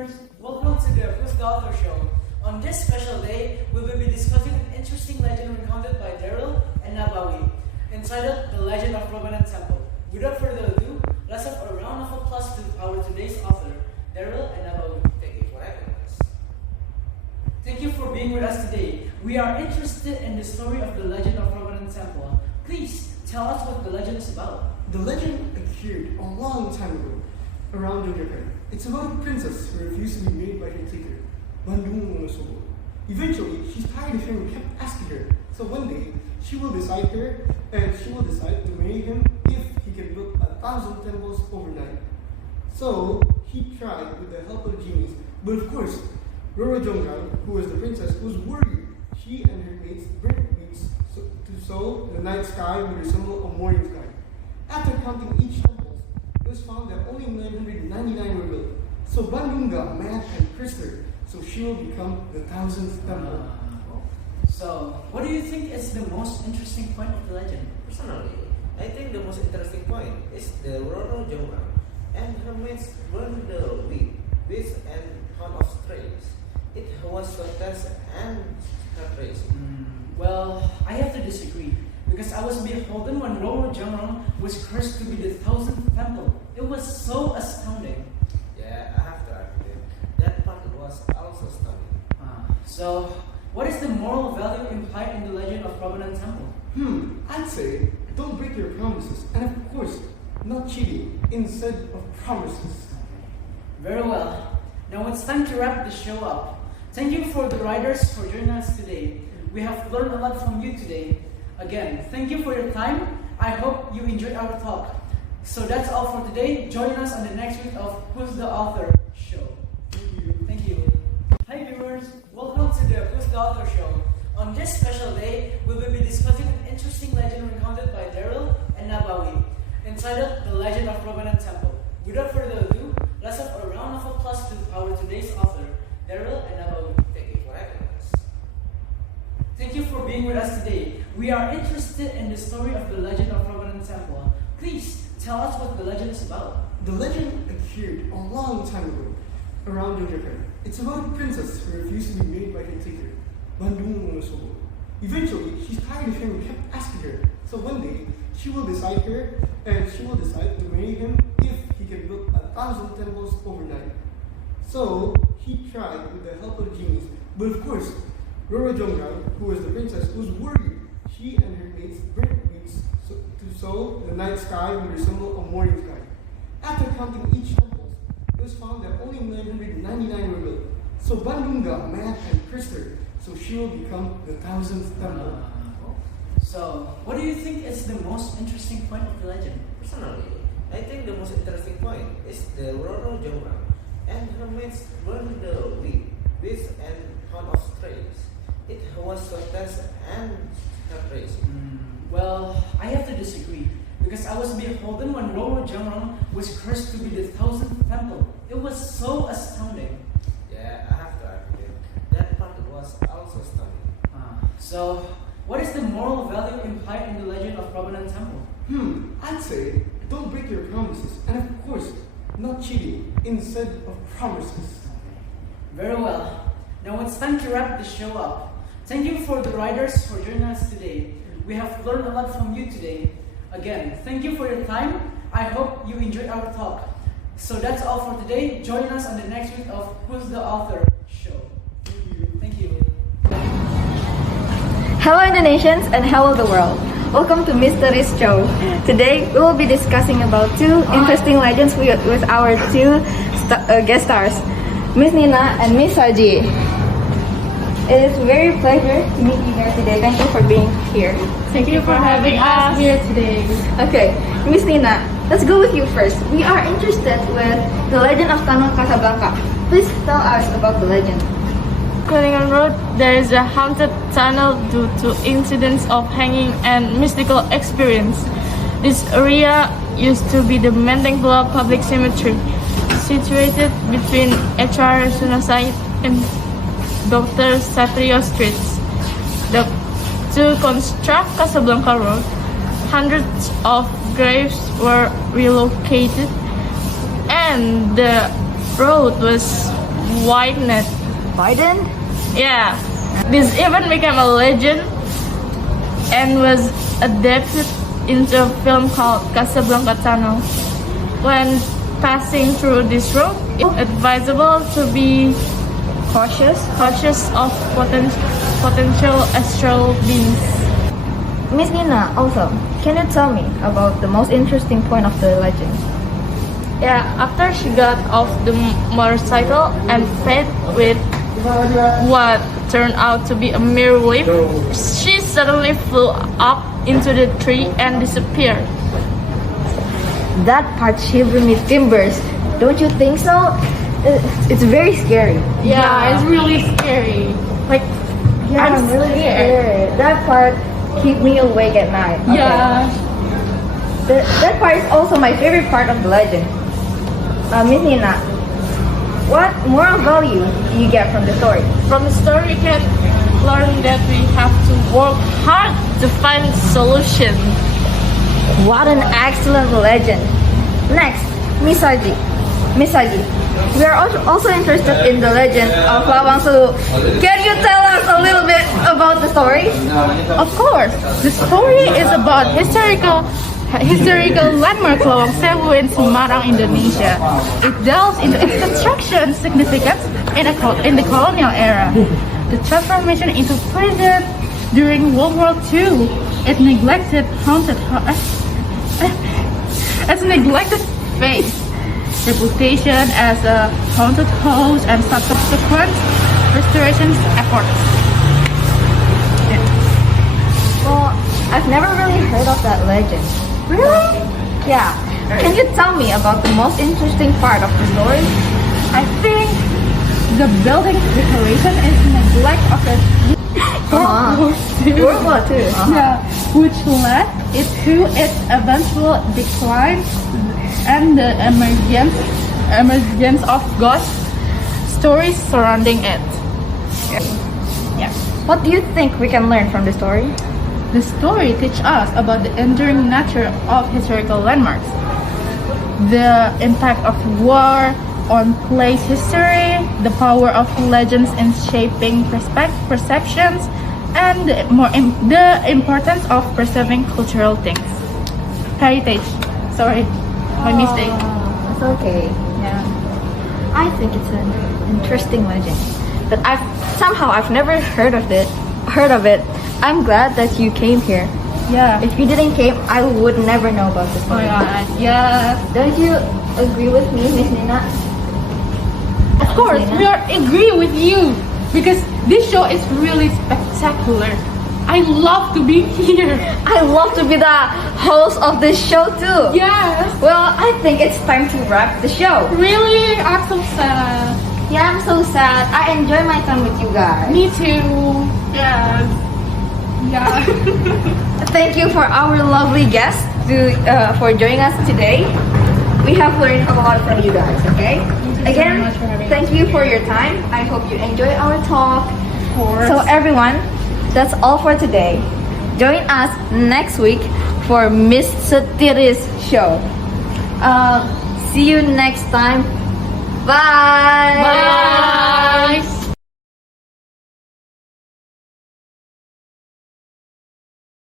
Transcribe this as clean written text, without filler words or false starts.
viewers, welcome to the Who's the Author show. On this special day, we will be discussing an interesting legend recounted by Daryl and Nabawi, entitled The Legend of Provenance Temple. Without further ado, let's have a round of applause to our today's author, Daryl and Nabawi. Thank you for having us. Thank you for being with us today. We are interested in the story of the legend of Provenance Temple. Please tell us what the legend is about. The legend occurred a long time ago, around Japan. It's about a princess who refused to be married by her tutor, Bandung Monosobo. Eventually, she's tired of him and kept asking her. So one day, she will decide to marry him if he can build 1,000 temples overnight. So he tried with the help of genies, but of course, Roro Jonggrang, who was the princess, was worried. She and her mates burnt weeds so the night sky would resemble a morning sky. After counting each temple, it was found that only 999 were built. So Bandung got mad and cursed her, so she will become the 1,000th temple. So, what do you think is the most interesting point of the legend? Personally, I think the most interesting point is the Roro Jonggrang and her mates burned the weeds and ton of strays. It was so test and crazy. Well, I have to disagree, because I was beholden when Roro Jonggrang was cursed to be the 1,000th temple. It was so astounding. Yeah, I have to agree. That part was also stunning. So, what is the moral value implied in the legend of Provenance Temple? I'd say don't break your promises, and of course, not cheating instead of promises. Very well. Now it's time to wrap the show up. Thank you for the writers for joining us today. We have learned a lot from you today. Again, thank you for your time. I hope you enjoyed our talk. So that's all for today. Join us on the next week of Who's the Author show. Thank you. Hi viewers, welcome to the Who's the Author show. On this special day, we will be discussing an interesting legend recounted by Daryl and Nabawi, entitled The Legend of Provenance Temple. Without further ado, let's have a round of applause to our today's author, Daryl and Nabawi. Thank you for having us. Thank you for being with us today. We are interested in the story of the legend of Provenance Temple. Please tell us what the legend is about. The legend occurred a long time ago, around Japan. It's about a princess who refused to be married by her tutor, Bandung Monosobo. Eventually, she's tired of him and kept asking her. So one day, she will decide to marry him if he can build 1,000 temples overnight. So he tried with the help of genies, but of course, Roro Jonggrang, who was the princess, was worried. She and her mates burnt weeds so the night sky would resemble a morning sky. After counting each temple, it was found that only 999 were built. So Bandung got mad and cursed her, so she will become the 1,000th temple. So, what do you think is the most interesting point of the legend? Personally, I think the most interesting point is the Roro Jonggrang and her mates burned the weeds and ton of strays. It was so test and crazy. Well, I have to disagree, because I was beholden when Roro Jonggrang was cursed to be the 1,000th temple. It was so astounding. Yeah, I have to agree. That part was also stunning. So, what is the moral value implied in the legend of Provenance Temple? I'd say don't break your promises, and of course, not cheating instead of promises. Very well. Now it's time to wrap the show up. Thank you for the writers for joining us today. We have learned a lot from you today. Again, thank you for your time. I hope you enjoyed our talk. So that's all for today. Join us on the next week of Who's the Author show. Thank you. Hello Indonesians and hello the world. Welcome to Mysteries Show. Today we will be discussing about two interesting legends with our two guest stars, Miss Nina and Miss Saji. It is very pleasure to meet you guys today. Thank you for being here. Thank you for having us here today. Okay, Miss Nina, let's go with you first. We are interested with the legend of Tunnel Casablanca. Please tell us about the legend. Groningen Road, there is a haunted tunnel due to incidents of hanging and mystical experience. This area used to be the Menteng Public Cemetery, situated between HR Sunasai and Dr. Satrio Streets. To construct Casablanca Road, hundreds of graves were relocated and the road was widened. Biden? Yeah, this event became a legend and was adapted into a film called Casablanca Tunnel. When passing through this road, it's advisable to be cautious of potential astral beings. Miss Nina, also, can you tell me about the most interesting point of the legend? Yeah, after she got off the motorcycle and fed with what turned out to be a mere whip, she suddenly flew up into the tree and disappeared. That part shivered me timbers. Don't you think so? It's very scary. Yeah, it's really scary. Like, Yeah, I'm really scared. That part keep me awake at night. Okay. yeah. That part is also my favorite part of the legend. Miss Nina, what moral value do you get from the story? From the story, we can learn that we have to work hard to find solutions. What an excellent legend. Next, Miss Haji. Miss Haji, we are also interested in the legend of Lawang Sulu. Can you tell us a little bit about the story? Of course, the story is about historical landmark Lawang Sewu in Semarang, Indonesia. It delves into its construction significance in the colonial era, the transformation into prison during World War II, its neglected space, reputation as a haunted house, and subsequent restoration efforts. Well, I've never really heard of that legend. Really? Yeah. Can you tell me about the most interesting part of the story? I think the building decoration is neglect of the World War II. Yeah, which led it to its eventual decline and the emergence of ghost stories surrounding it. Yeah. What do you think we can learn from the story? The story teaches us about the enduring nature of historical landmarks, the impact of war on place history, the power of legends in shaping perceptions, and the importance of preserving cultural heritage. Sorry, my mistake. It's okay. Yeah. I think it's an interesting legend, but I've never heard of it. I'm glad that you came here. Yeah. If you didn't came, I would never know about this Oh story. yeah. Don't you agree with me, Miss Nina? Of course, we are agree with you because this show is really spectacular. I love to be here. I love to be the host of this show too. Yes. Well, I think it's time to wrap the show. Really? I'm so sad. Yeah, I'm so sad. I enjoy my time with you guys. Me too. Yes. Yeah. Thank you for our lovely guests for joining us today. We have learned a lot from you guys, okay? Again, much for having thank you for your time. I hope you enjoy our talk. Of course. So everyone, that's all for today. Join us next week for Miss Setiri's show. See you next time. Bye. Bye.